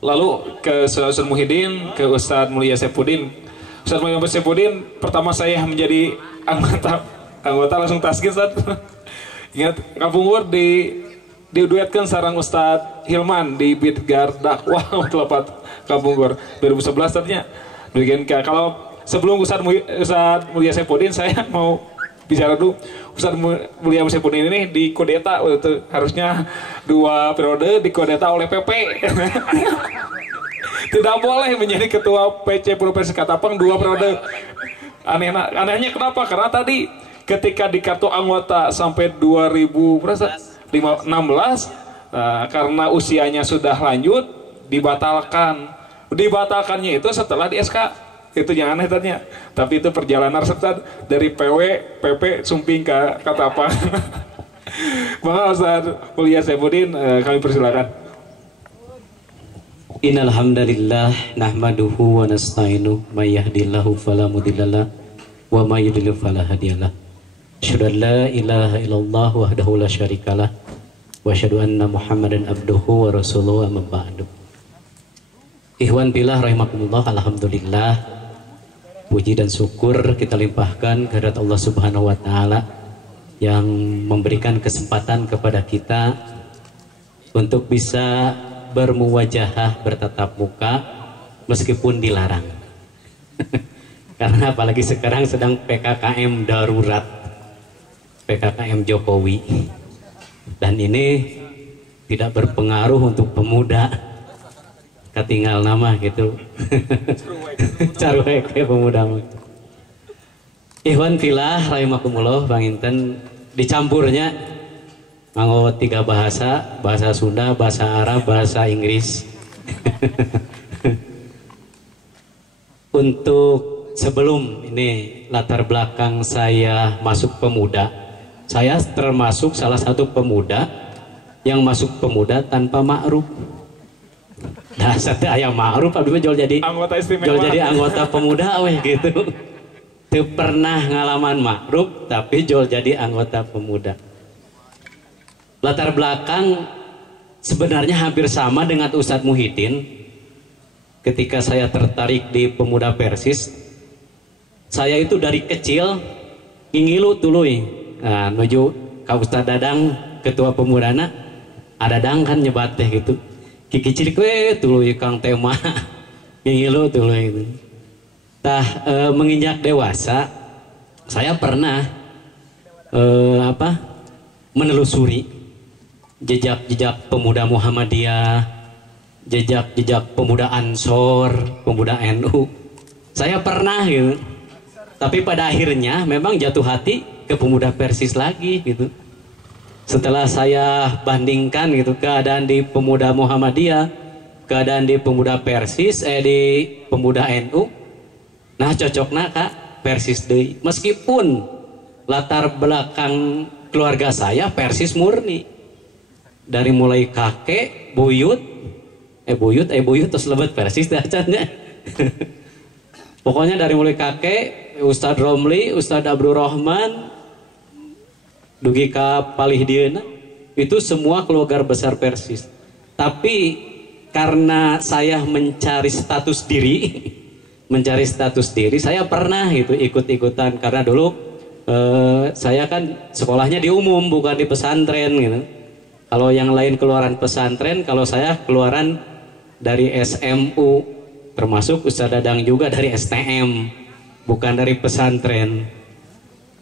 lalu ke Ustaz Muhyiddin, ke Ustaz Mulia Saifuddin. Ustaz Mulia Saifuddin pertama saya menjadi anggota langsung taskin Ustaz. Ingat Kapungkur diduetkan sarang Ustaz Hilman di Bidgar Dakwah Telapat Kapungkur 2011 Ustaznya. Demikian kalau sebelum Ustaz Mulia Saifuddin saya mau bicara dulu. Ustaz Mulia Saifuddin ini dikodeta itu harusnya 2 periode dikodeta oleh PP. Tidak boleh menjadi ketua PC Provinsi Katapang 2 periode. Anehnya kenapa? Karena tadi ketika di kartu anggota sampai 2016 karena usianya sudah lanjut dibatalkan. Dibatalkannya itu setelah di SK. Itu yang aneh tadinya. Tapi itu perjalanan Ustaz dari PP Sumping ke Katapang. Maka Ustaz Mulia Saifuddin kami persilakan. Innal hamdalillah nahmaduhu wa nasta'inu may yahdihillahu fala mudhillalah wa may yudlil fala hadiyalah. Asyhadu an la ilaha illallah wahdahu la syarikalah wa asyhadu anna Muhammadan abduhu wa rasuluhu amma ba'du. Ikhwan billah rahimakumullah, alhamdulillah puji dan syukur kita limpahkan kehadirat Allah Subhanahu wa taala yang memberikan kesempatan kepada kita untuk bisa bermuwajahah, bertatap muka meskipun dilarang. Karena apalagi sekarang sedang PKKM darurat, PKKM Jokowi, dan ini tidak berpengaruh untuk pemuda, ketinggal nama gitu. Caruek pemuda. Ikhwan fillah rahimakumullah, Bang Inten dicampurnya nganggo 3 bahasa, bahasa Sunda, bahasa Arab, bahasa Inggris. Untuk sebelum ini latar belakang saya masuk pemuda, saya termasuk salah satu pemuda yang masuk pemuda tanpa ma'ruf. Nah, satu ayam ma'ruf abdi jual jadi anggota istimewa, jual jadi anggota pemuda weh gitu. Teu pernah ngalaman ma'ruf tapi jual jadi anggota pemuda. Latar belakang sebenarnya hampir sama dengan Ustadz Muhyiddin. Ketika saya tertarik di pemuda Persis, saya itu dari kecil ngingilu tuluy. Nah, nuju ka Ustadz Dadang ketua pemudana, ada Dadang kan nyebat teh gitu. Kiki cilik we tuluy Kang tema ngingilu tuluy gitu. Tah menginjak dewasa, saya pernah menelusuri jejak-jejak pemuda Muhammadiyah, jejak-jejak pemuda Ansor, pemuda NU. Saya pernah gitu. Tapi pada akhirnya memang jatuh hati ke pemuda Persis lagi gitu. Setelah saya bandingkan gitu keadaan di pemuda Muhammadiyah, keadaan di pemuda Persis, di pemuda NU, nah cocoknya Kak Persis deui. Meskipun latar belakang keluarga saya Persis murni. Dari mulai kakek, buyut terus lebet Persis dacanya. Pokoknya dari mulai kakek, Ustadz Romli, Ustadz Abdul Rahman, dugi ka Palihdiana, itu semua keluarga besar Persis. Tapi karena saya mencari status diri, saya pernah itu ikut-ikutan karena dulu saya kan sekolahnya di umum bukan di pesantren gitu. Kalau yang lain keluaran pesantren, kalau saya keluaran dari SMU, termasuk Ustadz Dadang juga dari STM, bukan dari pesantren.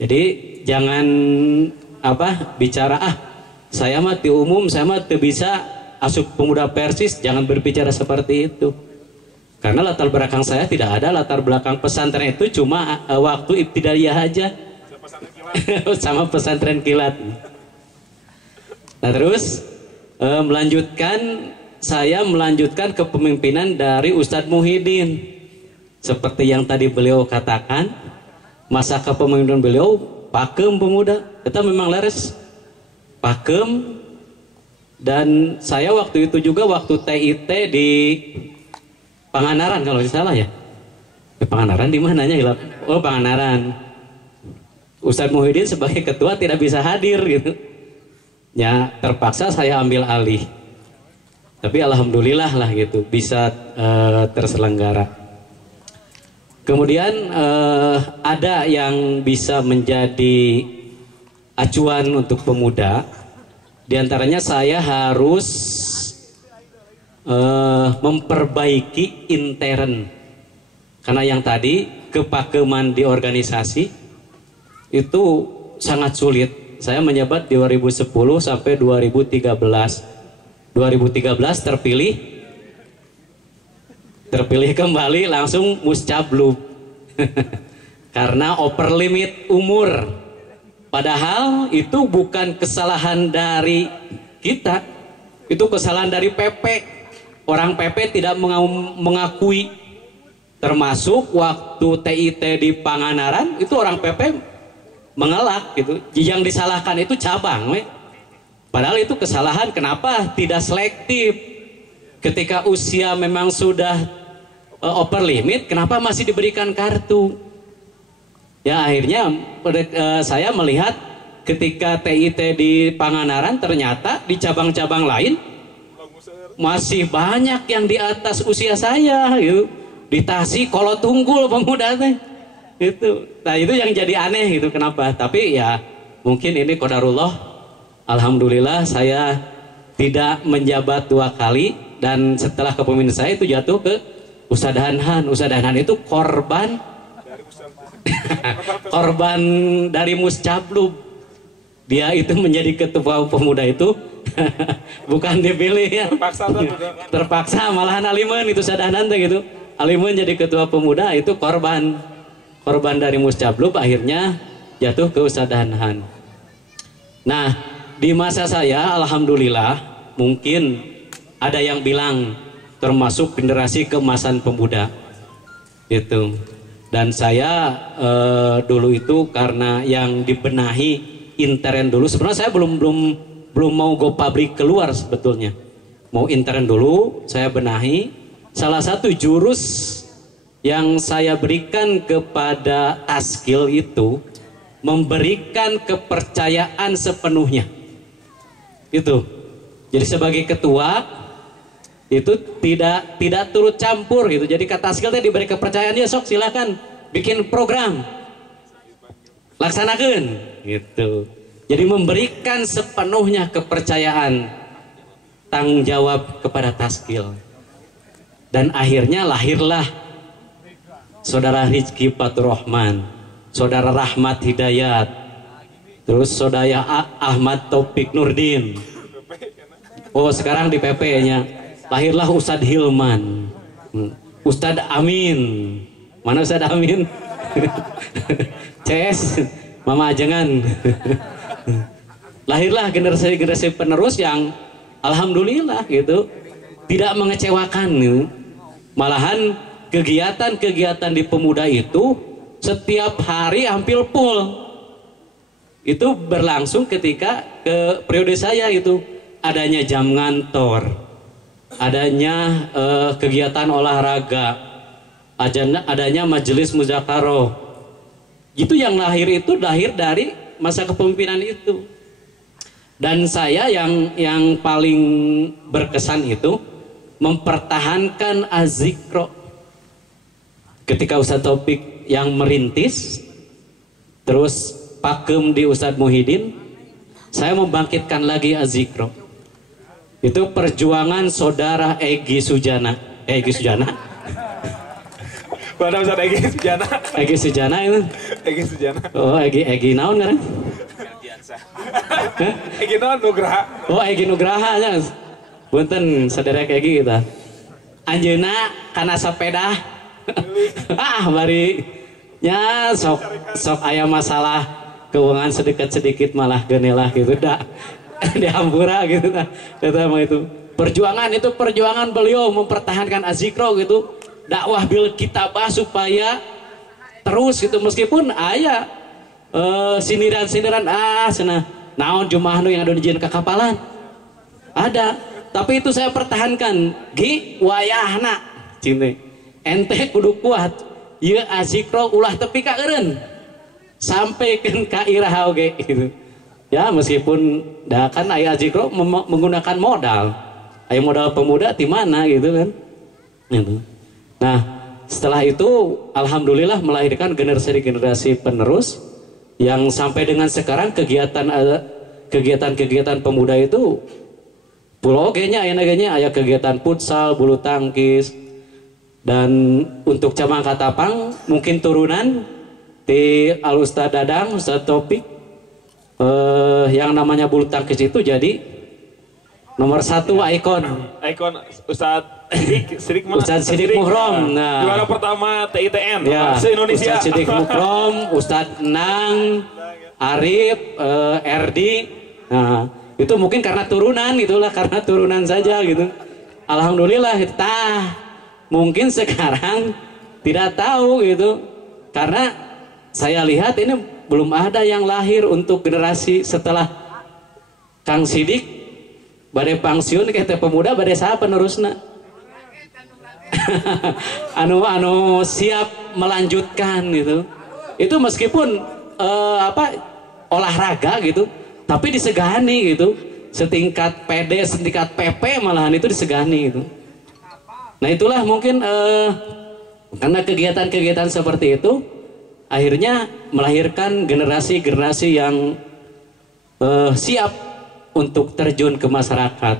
Jadi jangan bicara saya mah di umum, saya mah tidak bisa asup pemuda Persis, jangan berbicara seperti itu. Karena latar belakang saya tidak ada latar belakang pesantren, itu cuma waktu ibtidaiyah aja sama pesantren kilat. Nah terus saya melanjutkan kepemimpinan dari Ustadz Muhyiddin. Seperti yang tadi beliau katakan, masa kepemimpinan beliau pakem pemuda, kita memang leres pakem. Dan saya waktu itu juga waktu TIT di Pangandaran kalau tidak salah ya. Pangandaran di mananya? Oh Pangandaran. Ustadz Muhyiddin sebagai ketua tidak bisa hadir gitu. Ya terpaksa saya ambil alih. Tapi alhamdulillah lah gitu bisa terselenggara. Kemudian ada yang bisa menjadi acuan untuk pemuda. Di antaranya saya harus memperbaiki intern. Karena yang tadi kepakeman di organisasi itu sangat sulit. Saya menjabat 2010 sampai 2013. 2013 terpilih kembali langsung muscablub karena over limit umur, padahal itu bukan kesalahan dari kita, itu kesalahan dari PP. Orang PP tidak mengakui, termasuk waktu TIT di Pangandaran itu orang PP mengelak gitu. Yang disalahkan itu cabang, padahal itu kesalahan. Kenapa tidak selektif? Ketika usia memang sudah over limit, kenapa masih diberikan kartu? Ya akhirnya saya melihat ketika TIT di Pangandaran, ternyata di cabang-cabang lain masih banyak yang di atas usia saya gitu. Di Tasik kalau tunggul pemuda teh itu. Nah itu yang jadi aneh gitu, kenapa? Tapi ya mungkin ini qadarullah. Alhamdulillah saya tidak menjabat 2 kali, dan setelah kepemimpinan saya itu jatuh ke Ustadz Hanhan. Ustadz Hanhan itu korban korban dari muscablub. Dia itu menjadi ketua pemuda itu bukan dipilih ya. Terpaksa malahan alimen itu Ustadz Hanhan gitu. Alimen jadi ketua pemuda itu korban dari muscablub, akhirnya jatuh ke Ustadz Hanhan. Nah, di masa saya alhamdulillah mungkin ada yang bilang termasuk generasi keemasan pemuda itu. Dan saya dulu itu karena yang dibenahi intern dulu. Sebenarnya saya belum mau go pabrik keluar sebetulnya. Mau intern dulu, saya benahi. Salah satu jurus yang saya berikan kepada Taskil itu memberikan kepercayaan sepenuhnya. Itu. Jadi sebagai ketua itu tidak turut campur gitu. Jadi kata skill tadi diberi kepercayaan, ya sok silakan bikin program. Laksanakan gitu. Jadi memberikan sepenuhnya kepercayaan, tanggung jawab kepada Taskil. Dan akhirnya lahirlah Saudara Rizky Faturrahman, Saudara Rahmat Hidayat, terus Saudara Ahmad Taufik Nurdin. Oh sekarang di PP-nya lahirlah Ustadz Hilman, Ustadz Amin. Mana Ustadz Amin? CS Mama Ajengan. Lahirlah generasi penerus yang alhamdulillah gitu tidak mengecewakan gitu. Malahan kegiatan-kegiatan di pemuda itu setiap hari hampir full. Itu berlangsung ketika ke periode saya itu adanya jam ngantor, adanya kegiatan olahraga, adanya majelis muzakaroh. Itu yang lahir dari masa kepemimpinan itu. Dan saya yang paling berkesan itu mempertahankan azikro. Ketika Ustadz Taufik yang merintis, terus pakem di Ustadz Muhyiddin, saya membangkitkan lagi azikro. Itu perjuangan Saudara Egy Sujana. Mana Ustadz Egy Sujana? Egy Sujana itu. Egy Sujana. Oh Egy naon kan? Egy naon Nugraha. Oh Egy Nugraha nya. Punten saderek Egy kita. Anjeuna kana sepeda. Bari nya sok aya masalah keuangan sedikit malah genelah gitu dah. Dihampura gitu nah. Kata emang itu. Perjuangan beliau mempertahankan azikro gitu. Dakwah bil kitabah supaya terus gitu, meskipun aya sindiran-sindiran cenah naon jumlah nu yang ada dijieun ka kapalan ada, tapi itu saya pertahankan gi wayahna cinte ente kudu kuat ieu azikro ulah tepi ka eureun sampaikan ka iraha oge gitu ya, meskipun da kan aya azikro menggunakan modal ayo modal pemuda di mana gitu kan. Gitu. Nah, setelah itu alhamdulillah melahirkan generasi-generasi penerus yang sampai dengan sekarang kegiatan pemuda itu pulau nya aya kegiatan futsal, bulu tangkis, dan untuk cabang Katapang mungkin turunan di Al Ustad Dadang, Ustad Topik, yang namanya bulu tangkis itu jadi nomor 1 ikon Ustad Sidik Muhrom. Nah, juara pertama TITN ya, se-Indonesia. Ustad Sidik Muhrom, Ustad Nang, Arif, Erdi. Nah, itu mungkin karena turunan, itulah karena turunan saja gitu. Alhamdulillah mungkin sekarang tidak tahu gitu. Karena saya lihat ini belum ada yang lahir untuk generasi setelah Kang Sidik badai pensiun kita pemuda badai saha penerusna. anu siap melanjutkan gitu. Itu meskipun olahraga gitu, tapi disegani gitu. Setingkat PD, setingkat PP malahan itu disegani gitu. Nah, itulah mungkin karena kegiatan-kegiatan seperti itu akhirnya melahirkan generasi-generasi yang siap untuk terjun ke masyarakat.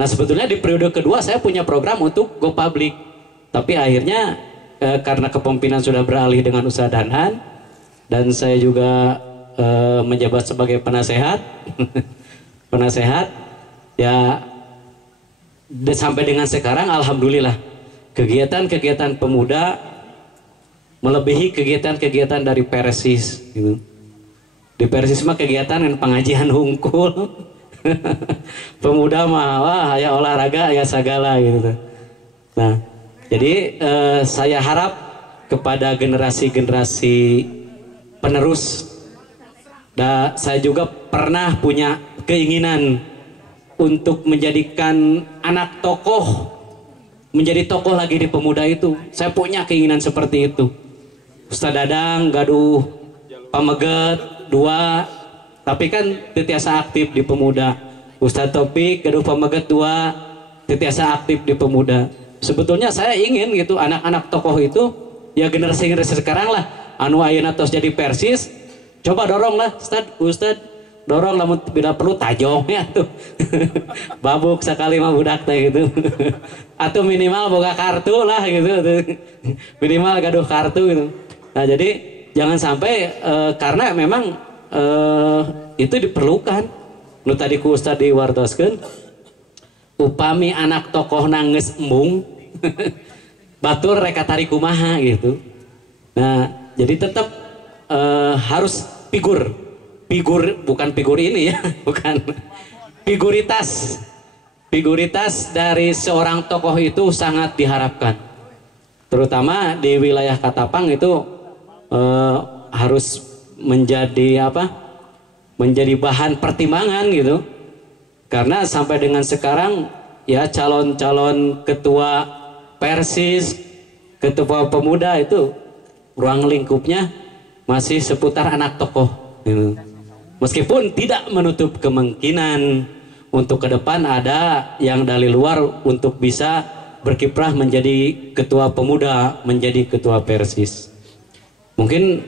Nah, sebetulnya di periode kedua saya punya program untuk go public. Tapi akhirnya karena kepemimpinan sudah beralih dengan usaha Danhan dan saya juga menjabat sebagai penasehat ya sampai dengan sekarang alhamdulillah kegiatan-kegiatan pemuda melebihi kegiatan-kegiatan dari Persis gitu. Di Persis mah kegiatan dan pengajian hungkul. Pemuda mah wah ya olahraga ya segala gitu. Nah, jadi saya harap kepada generasi-generasi penerus, dan saya juga pernah punya keinginan untuk menjadikan anak tokoh menjadi tokoh lagi di pemuda itu. Saya punya keinginan seperti itu. Ustad Dadang gaduh pameget 2, tapi kan titiasa aktif di pemuda. Ustad Topik gaduh pameget 2, titiasa aktif di pemuda. Sebetulnya saya ingin gitu anak-anak tokoh itu ya generasi-generasi sekarang lah anu ayeuna tos jadi Persis, coba dorong lah Ustad dorong lah bila perlu tajong ya tuh. Babuk sekali mah budak teh gitu. Atau minimal boga kartu lah gitu. Minimal gaduh kartu gitu. Nah, jadi jangan sampai karena memang itu diperlukan. Nu tadi ku Ustad diwartoskeun upami anak tokoh nangis embung batur reka tari kumaha gitu. Nah, jadi tetap harus figur bukan figur ini ya, bukan figuritas dari seorang tokoh itu sangat diharapkan, terutama di wilayah Katapang itu harus menjadi menjadi bahan pertimbangan gitu. Karena sampai dengan sekarang ya calon-calon ketua Persis, ketua pemuda itu ruang lingkupnya masih seputar anak tokoh gitu. Meskipun tidak menutup kemungkinan untuk ke depan ada yang dari luar untuk bisa berkiprah menjadi ketua pemuda, menjadi ketua Persis. Mungkin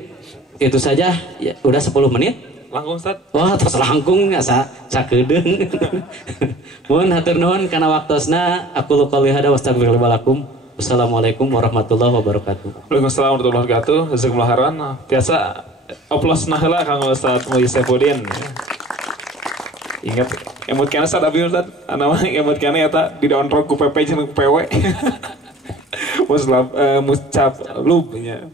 itu saja ya, udah 10 menit. Langkung Ustad. Wah, terus langkung asa sakedeung. Mun hatur nuhun kana waktosna, aku qouli hada wastaghfirullahaladzim. Wassalamualaikum warahmatullahi wabarakatuh. Waalaikumsalam warahmatullahi wabarakatuh. Jazakumullah khairan. Biasa oplosna heula Kang Ustad Muhammad Saifuddin. Ingat emut kana Ustad abi Ustad, anu mah emut kana eta di download ku PP jeung ku PW. Muscap lub nya.